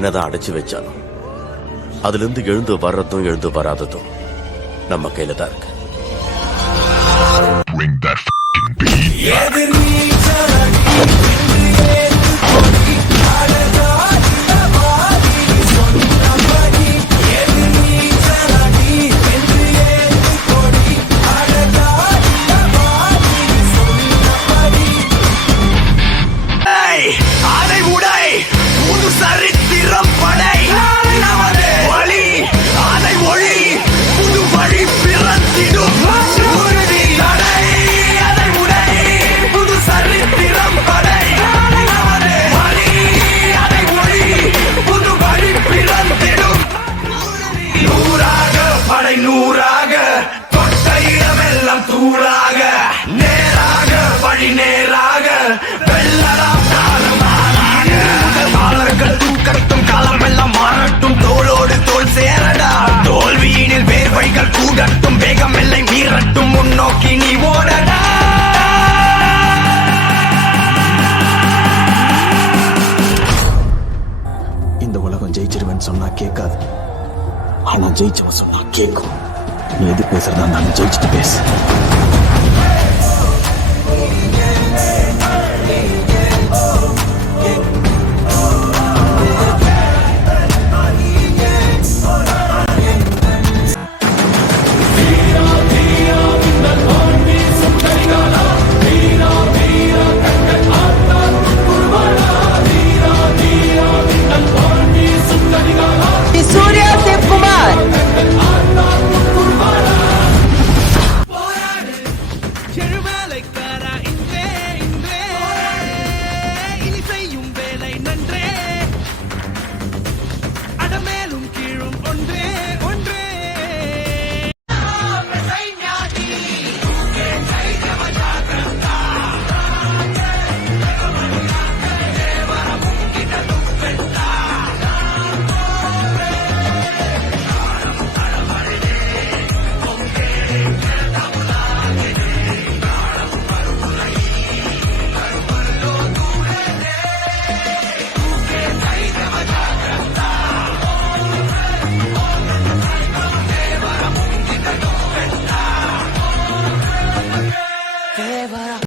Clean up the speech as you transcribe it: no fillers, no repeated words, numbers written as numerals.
என்னதான் அடைச்சு வச்சாலும் அதுல இருந்து எழுந்து வர்றதும் எழுந்து வராததும் நம்ம கையில தான் இருக்கு. நூறாக தொட்ட இடமெல்லாம் தூளாக நேராக வழி நேராக வெள்ளலாம் காலர்கள் தூக்கட்டும் காலமெல்லாம் மாறட்டும் தோளோடு தோல் சேரடா தோல்வியினில் வேர்வைகள் கூடட்டும் வேகம் எல்லை மீறட்டும் முன்னோக்கி நீ ஓடடா. இந்த உலகம் ஜெயிச்சிருவேன்னு சொன்னா கேட்காது, ஆனா ஜெயிச்சவன் சொன்னா கேட்கும். நீ எது பேசுறதா நான் ஜெயிச்சுட்டு பேசு.